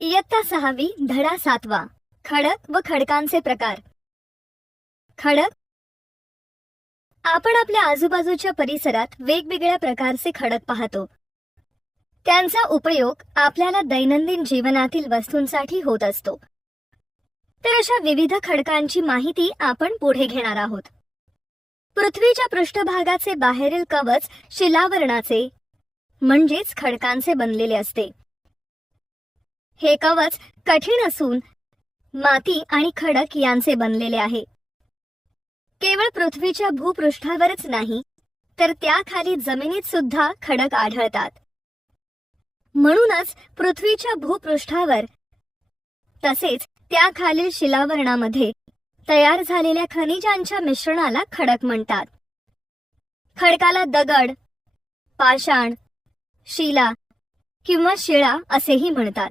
इयत्ता सहावी धडा सातवा. खडक व खडकांचे प्रकार. खडक. आपण आपल्या आजूबाजूच्या परिसरात वेगवेगळ्या प्रकारचे खडक पाहतो. त्यांचा उपयोग आपल्याला दैनंदिन जीवनातील वस्तूंसाठी होत असतो. तर अशा विविध खडकांची माहिती आपण पुढे घेणार आहोत. पृथ्वीच्या पृष्ठभागाचे बाहेरील कवच शिलावरणाचे म्हणजेच खडकांचे बनलेले असते. हे कवच कठीण असून माती आणि खडक यांचे बनलेले आहे. केवळ पृथ्वीच्या भूपृष्ठावरच नाही तर त्याखाली जमिनीत सुद्धा खडक आढळतात. म्हणूनच पृथ्वीच्या भूपृष्ठावर तसेच त्याखालील शिलावरणामध्ये तयार झालेल्या खनिजांच्या मिश्रणाला खडक म्हणतात. खडकाला दगड पाषाण शिला किंवा शिळा असेही म्हणतात.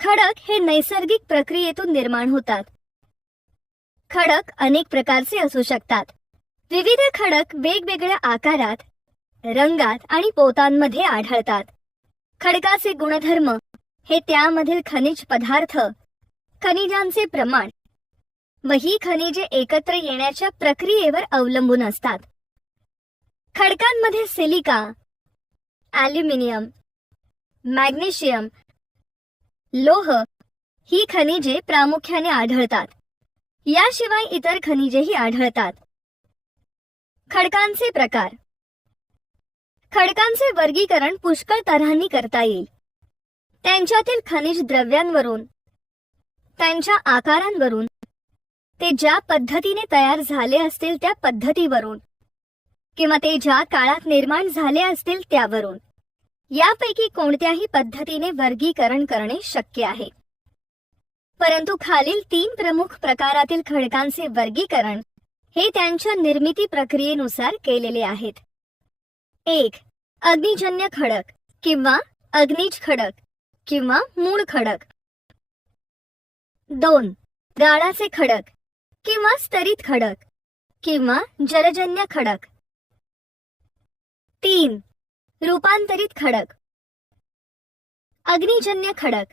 खडक हे नैसर्गिक प्रक्रियेतून निर्माण होतात. खडक अनेक प्रकारचे असू शकतात. विविध खडक वेगवेगळ्या आकारात रंगात आणि पोतांमध्ये आढळतात. खडकाचे गुणधर्म हे त्यामधील खनिज पदार्थ खनिजांचे प्रमाण व ही खनिजे एकत्र येण्याच्या प्रक्रियेवर अवलंबून असतात. खडकांमध्ये सिलिका ॲल्युमिनियम मॅग्नेशियम लोह ही खनिजे प्रामुख्याने आढळतात. याशिवाय इतर खनिजेही आढळतात. खडकांचे प्रकार. खडकांचे वर्गीकरण पुष्कळ तऱ्हांनी करता येईल. त्यांच्यातील खनिज द्रव्यांवरून त्यांच्या आकारांवरून ते ज्या पद्धतीने तयार झाले असतील त्या पद्धतीवरून किंवा ते ज्या काळात निर्माण झाले असतील त्यावरून. यापैकी कोणत्याही पद्धतीने वर्गीकरण करणे शक्य आहे. परंतु खालील तीन प्रमुख प्रकारातील खडकांचे वर्गीकरण हे त्यांच्या निर्मिती प्रक्रियेनुसार केलेले आहेत. एक अग्निजन्य खडक किंवा अग्निज खडक किंवा मूळ खडक. दोन गाळाचे खडक किंवा स्तरित खडक किंवा जलजन्य खडक. तीन रूपांतरित खडक. अग्निजन्य खडक.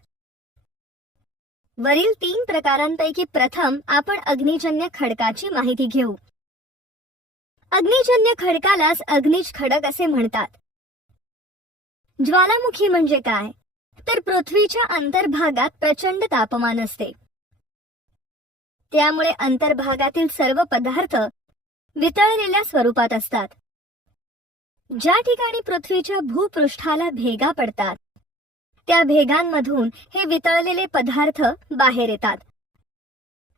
वरील तीन प्रकारांपैकी प्रथम आपण अग्निजन्य खडकाची माहिती घेऊ. अग्निजन्य खडकालाच अग्निज खडक असे म्हणतात. ज्वालामुखी म्हणजे काय? तर पृथ्वीच्या अंतर्भागात प्रचंड तापमान असते. त्यामुळे अंतर्भागातील सर्व पदार्थ वितळलेल्या स्वरूपात असतात. ज्या ठिकाणी पृथ्वीच्या भूपृष्ठाला भेगा पडतात त्या भेगांमधून हे वितळलेले पदार्थ बाहेर येतात.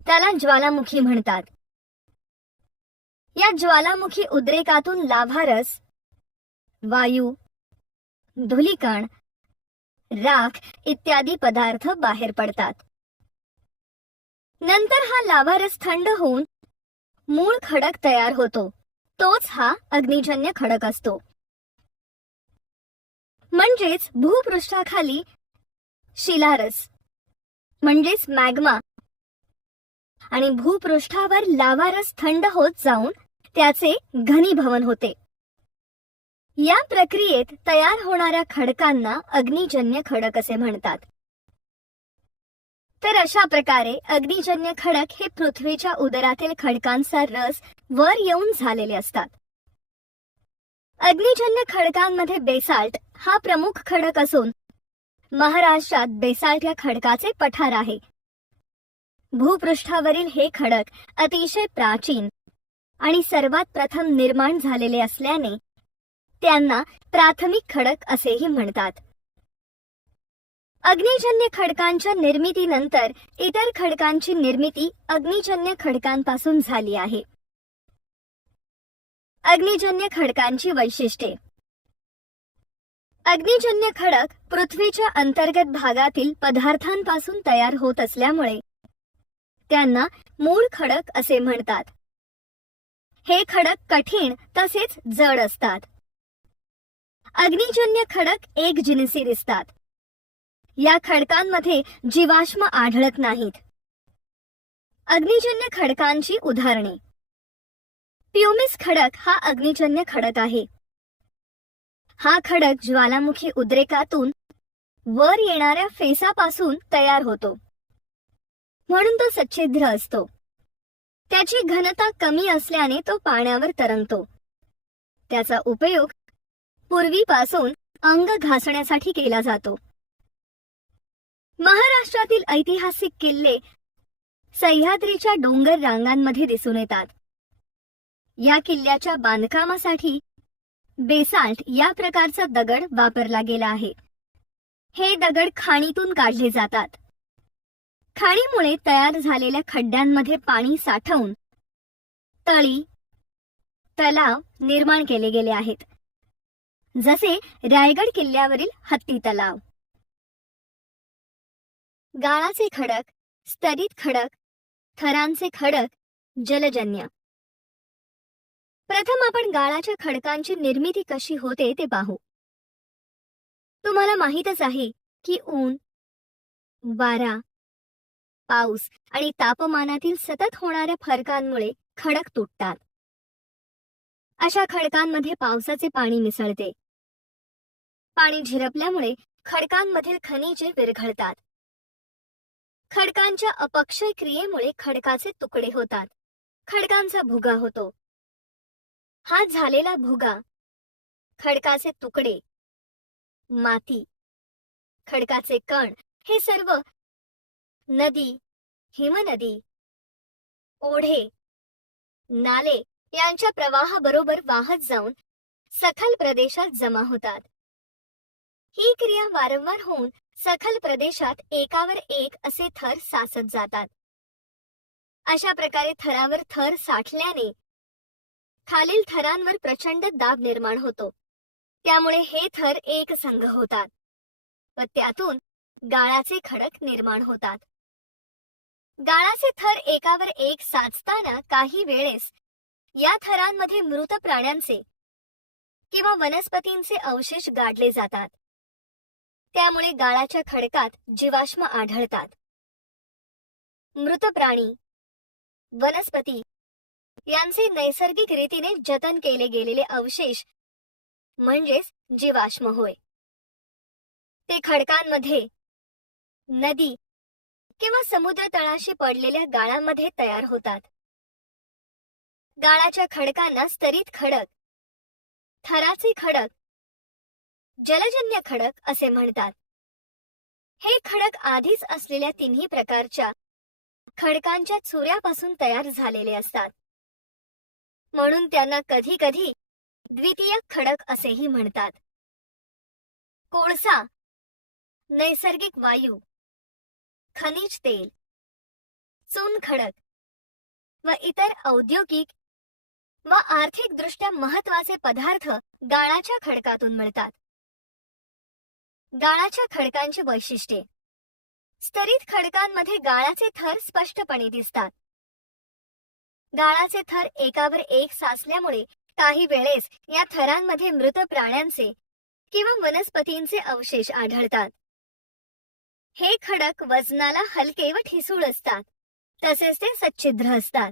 त्याला ज्वालामुखी म्हणतात. या ज्वालामुखी उद्रेकातून लाभारस वायू धुलीकण राख इत्यादी पदार्थ बाहेर पडतात. नंतर हा लावारस थंड होऊन मूळ खडक तयार होतो. तोच हा अग्निजन्य खडक असतो. म्हणजेच भूपृष्ठाखाली शिलारस. म्हणजेच मॅग्मा. आणि भूपृष्ठावर लावारस थंड होत जाऊन त्याचे घनीभवन होते. या प्रक्रियेत तयार होणाऱ्या खडकांना अग्निजन्य खडक असे म्हणतात. तर अशा प्रकारे अग्निजन्य खडक हे पृथ्वीच्या उदरातील खडकांचा रस वर येऊन झालेले असतात. अग्निजन्य खडकांमध्ये बेसाल्ट हा प्रमुख खडक असून महाराष्ट्रात बेसाल्ट या खडकाचे पठार आहे. भूपृष्ठावरील हे खडक अतिशय प्राचीन आणि सर्वात प्रथम निर्माण झालेले असल्याने त्यांना प्राथमिक खडक असेही म्हणतात. अग्निजन्य खडकांच्या निर्मितीनंतर इतर खडकांची निर्मिती अग्निजन्य खडकांपासून झाली आहे. अग्निजन्य खडकांची वैशिष्ट्ये. अग्निजन्य खडक पृथ्वीच्या अंतर्गत भागातील पदार्थांपासून तयार होत असल्यामुळे त्यांना मूळ खडक असे म्हणतात. हे खडक कठीण तसेच जड असतात. अग्निजन्य खडक एक जिनसी दिसतात. या खडकांमध्ये जीवाश्म आढळत नाहीत. अग्निजन्य खडकांची उदाहरणे. प्युमिस खडक हा अग्निजन्य खडक आहे. हा खडक ज्वालामुखी उद्रेकातून वर येणाऱ्या फेसापासून तयार होतो. म्हणून तो सच्छिद्र असतो. त्याची घनता कमी असल्याने तो पाण्यावर तरंगतो. त्याचा उपयोग पूर्वीपासून अंग घासण्यासाठी केला जातो. महाराष्ट्रातील ऐतिहासिक किल्ले सह्याद्रीच्या डोंगर रांगांमध्ये दिसून येतात. या किल्ल्याच्या बांधकामासाठी बेसाल्ट या प्रकारचा दगड वापरला गेला आहे. हे दगड खाणीतून काढले जातात. खाणीमुळे तयार झालेल्या खड्ड्यांमध्ये पाणी साठवून तळी तलाव निर्माण केले गेले आहेत. जसे रायगड किल्ल्यावरील हत्ती तलाव. गाळाचे खडक स्तरित खडक थरांचे खडक जलजन्य. प्रथम आपण गाळाच्या खडकांची निर्मिती कशी होते ते पाहू. तुम्हाला माहीतच आहे की ऊन वारा पाऊस आणि तापमानातील सतत होणाऱ्या फरकांमुळे खडक तुटतात. अशा खडकांमध्ये पावसाचे पाणी मिसळते. पाणी झिरपल्यामुळे खडकांमधील खनिजे विरघळतात. खडकांच्या अपक्षय क्रियेमुळे खडकाचे तुकडे होतात. खडकांचा भुगा होतो. हा झालेला भुगा खडकाचे तुकडे माती खडकाचे कण हे सर्व नदी हिमनदी ओढे नाले यांच्या प्रवाहाबरोबर वाहत जाऊन सखल प्रदेशात जमा होतात. ही क्रिया वारंवार होऊन सखल प्रदेशात एकावर एक असे थर साचत जातात. अशा प्रकारे थरावर थर साठल्याने खालील थरांवर प्रचंड दाब निर्माण होतो. त्यामुळे हे थर एक संघ होतात व त्यातून गाळाचे खडक निर्माण होतात. गाळाचे थर एकावर एक साचताना काही वेळेस या थरांमध्ये मृत प्राण्यांचे किंवा वनस्पतींचे अवशेष गाडले जातात. त्यामुळे गाळाच्या खडकात जीवाश्म आढळतात. मृत प्राणी वनस्पती यांचे नैसर्गिक रीतीने जतन केले गेलेले अवशेष म्हणजेच जीवाश्म होय. ते खडकांमध्ये नदी किंवा समुद्र तळाशी पडलेल्या गाळामध्ये तयार होतात. गाळाच्या खडकांना स्तरित खडक थराचे खडक जलजन्य खडक असे म्हणतात. हे खडक आधीच असलेल्या तिन्ही प्रकारच्या खडकांच्या चुऱ्यापासून तयार झालेले असतात. म्हणून त्यांना कधी कधी द्वितीय खडक असेही म्हणतात. कोळसा नैसर्गिक वायू खनिज तेल चुनखडक व इतर औद्योगिक व आर्थिक दृष्ट्या महत्त्वाचे पदार्थ गाळाच्या खडकातून मिळतात. गाळाच्या खडकांची वैशिष्ट्ये. स्तरित खडकांमध्ये गाळाचे थर स्पष्टपणे दिसतात. गाळाचे थर एकावर एक साचल्यामुळे काही वेळेस या थरांमध्ये मृत प्राण्यांचे किंवा वनस्पतींचे अवशेष आढळतात. हे खडक वजनाला हलके व ठिसूळ असतात. तसेच ते सच्छिद्र असतात.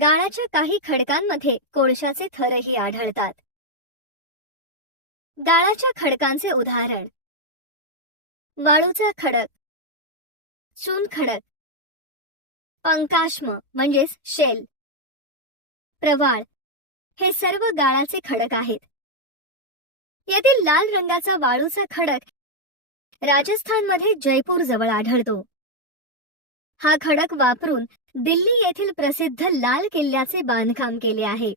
गाळाच्या काही खडकांमध्ये कोळशाचे थरही आढळतात. गाळाच्या खडकांचे उदाहरण. वाळूचा खडक. चून खडक. पंकाश्म म्हणजेच शेल. प्रवाळ. हे सर्व गाळाचे खडक आहेत. यातील लाल रंगाचा वाळूचा खडक राजस्थानमध्ये जयपूर जवळ आढळतो. हा खडक वापरून दिल्ली येथील प्रसिद्ध लाल किल्ल्याचे बांधकाम केले आहे.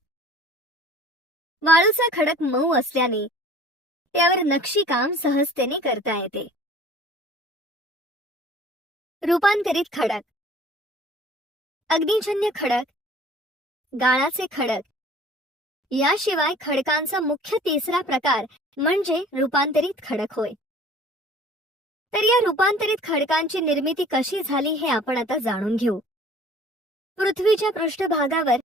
वाळूचा खडक मऊ असल्याने त्यावर नक्षीकाम सहजतेने करता येते. रूपांतरित खडक. अग्निजन्य खडक. गाळाचे खडक. याशिवाय खडकांचा मुख्य तिसरा प्रकार म्हणजे रूपांतरित खडक होय. तर या रूपांतरित खडकांची निर्मिती कशी झाली हे आपण आता जाणून घेऊ. पृथ्वीच्या पृष्ठभागावर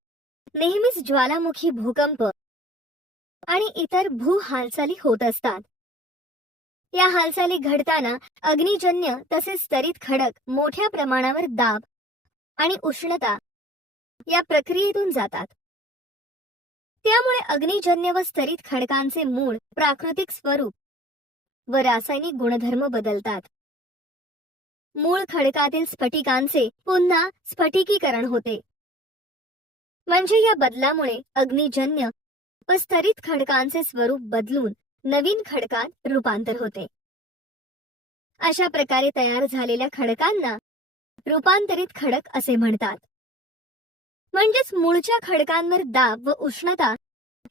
नेहमीच ज्वालामुखी भूकंप आणि इतर भू हालचाली होत असतात. या हालचाली घडताना अग्निजन्य तसेच स्तरित खडक मोठ्या प्रमाणावर दाब आणि उष्णता या प्रक्रियेतून जातात. त्यामुळे अग्निजन्य व स्तरित खडकांचे मूळ प्राकृतिक स्वरूप व रासायनिक गुणधर्म बदलतात. मूळ खडकातील स्फटिकांचे पुन्हा स्फटिकीकरण होते. म्हणजे या बदलामुळे अग्निजन्य व स्तरित खडकांचे स्वरूप बदलून नवीन खडकात रूपांतर होते. अशा प्रकारे तयार झालेल्या खडकांना रूपांतरित खडक असे म्हणतात. म्हणजेच मूळच्या खडकांवर दाब व उष्णता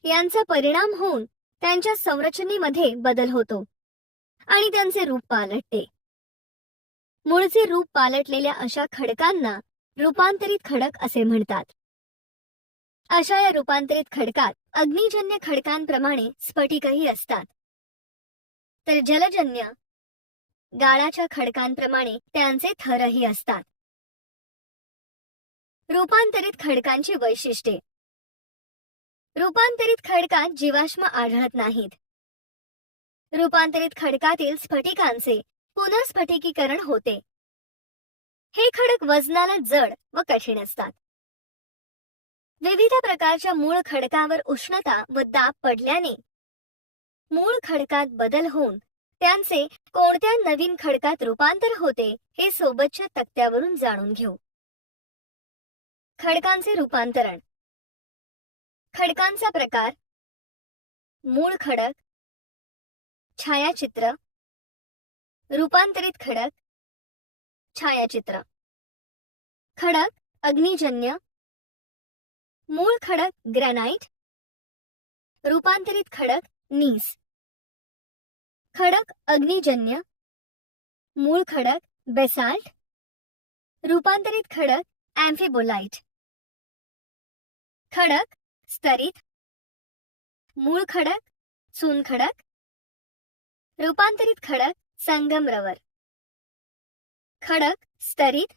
यांचा परिणाम होऊन त्यांच्या संरचनेमध्ये बदल होतो आणि त्यांचे रूप पालटते. मूळचे रूप पालटलेल्या अशा खडकांना रूपांतरित खडक असे म्हणतात. अशा या रूपांतरित खडकात अग्निजन्य खडकांप्रमाणे स्फटिकही असतात. तर जलजन्य गाळाच्या खडकांप्रमाणे त्यांचे थरही असतात. रूपांतरित खडकांची वैशिष्ट्ये. रूपांतरित खडकात जीवाश्म आढळत नाहीत. रूपांतरित खडकातील स्फटिकांचे पुनर्स्फटिकीकरण होते. हे खडक वजनाला जड व कठीण असतात. विविध प्रकारच्या मूळ खडकावर उष्णता व दाब पडल्याने मूळ खडकात बदल होऊन त्यांचे कोणत्या नवीन खडकात रूपांतर होते हे सोबतच्या तक्त्यावरून जाणून घेऊ. खडकांचे रूपांतरण. खडकांचा प्रकार. मूळ खडक. छायाचित्र. रूपांतरित खडक. छायाचित्र. खडक अग्निजन्य मूळ खडक ग्रॅनाइट रूपांतरित खडक नीस. खडक अग्निजन्य मूळ खडक बेसाल्ट रूपांतरित खडक अँफिबोलाइट खडक स्तरित मूळ खडक चून खडक रूपांतरित खडक संगमरवर खडक स्तरित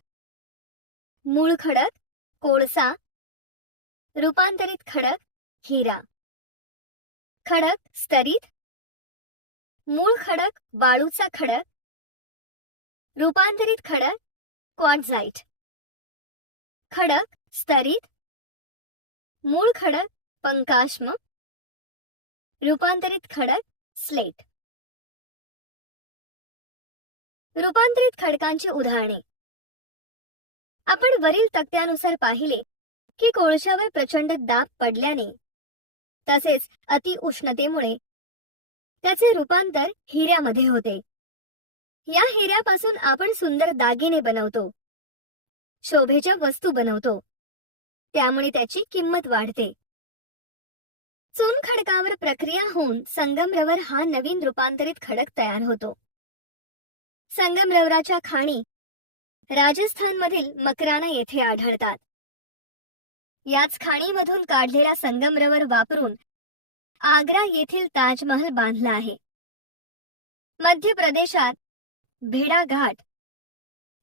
मूळ खडक कोळसा रूपांतरित खडक हिरा. खडक स्तरित. मूळ खडक वाळूचा खडक. रूपांतरित खडक क्वार्टझाइट खडक स्तरित. मूळ खडक पंकाश्म. रूपांतरित खडक स्लेट. रूपांतरित खडकांची उदाहरणे. आपण वरील तक्त्यानुसार पाहिले की कोळशावर प्रचंड दाब पडल्याने तसेच अति उष्णतेमुळे त्याचे रूपांतर हिऱ्यामध्ये होते. या हिऱ्यापासून आपण सुंदर दागिने बनवतो शोभेच्या वस्तू बनवतो त्यामुळे त्याची किंमत वाढते. चून खडकावर प्रक्रिया होऊन संगमरवर हा नवीन रूपांतरित खडक तयार होतो. संगमरवराच्या खाणी राजस्थानमधील मकराना येथे आढळतात. याच खाणीमधून काढलेला संगमरवर वापरून आग्रा येथील ताजमहल बांधला आहे. मध्य प्रदेशात भेडाघाट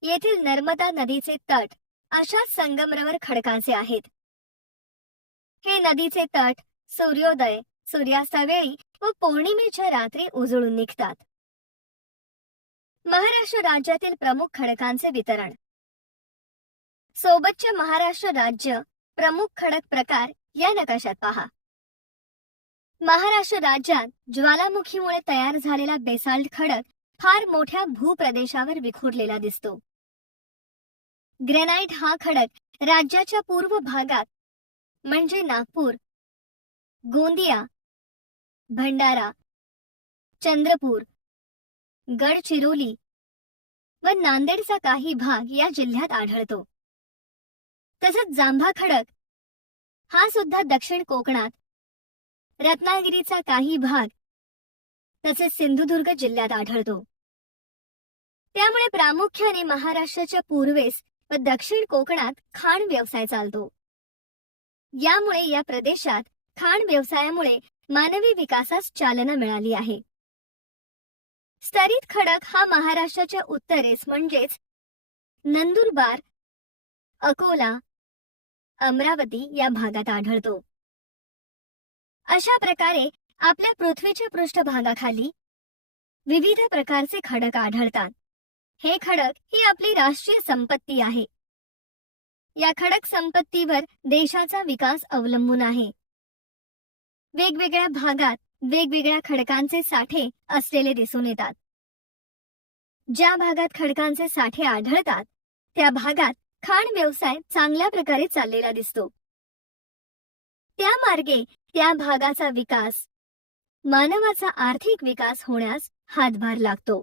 येथील नर्मदा नदीचे तट अशा संगमरवर खडकांचे आहेत. हे नदीचे तट सूर्योदय सूर्यास्तावेळी व पौर्णिमेच्या रात्री उजळून निघतात. महाराष्ट्र राज्यातील प्रमुख खडकांचे वितरण. सोबतचे महाराष्ट्र राज्य प्रमुख खडक प्रकार या नकाशात पहा. महाराष्ट्र राज्यात ज्वालामुखीमुळे तयार झालेला बेसाल्ट खडक फार मोठ्या भूप्रदेशावर विखुरलेला दिसतो. ग्रेनाइट हा खडक राज्याच्या पूर्व भागात म्हणजे नागपूर गोंदिया भंडारा चंद्रपूर गडचिरोली व नांदेडचा काही भाग या जिल्ह्यात आढळतो. तसंच जांभा खडक. हा सुद्धा दक्षिण कोकणात. रत्नागिरीचा काही भाग. तसेच सिंधुदुर्ग जिल्ह्यात आढळतो. त्यामुळे प्रामुख्याने महाराष्ट्राच्या पूर्वेस व दक्षिण कोकणात खाण व्यवसाय चालतो. यामुळे या प्रदेशात खाण व्यवसायामुळे मानवी विकासास चालना मिळाली आहे. स्तरित खडक हा महाराष्ट्राच्या उत्तरेस म्हणजेच नंदुरबार अकोला अमरावती या भागात आढळतो. अशा प्रकारे आपल्या पृथ्वीच्या पृष्ठभागाखाली विविध प्रकारचे खडक आढळतात. हे खडक ही आपली राष्ट्रीय संपत्ती आहे. या खडक संपत्तीवर देशाचा विकास अवलंबून आहे. वेगवेगळ्या भागात वेगवेगळ्या खडकांचे साठे असलेले दिसून येतात. ज्या भागात खडकांचे साठे आढळतात त्या भागात खाण व्यवसाय चांगल्या प्रकारे चाललेला दिसतो. त्या मार्गे त्या भागाचा विकास मानवाचा आर्थिक विकास होण्यास हातभार लागतो.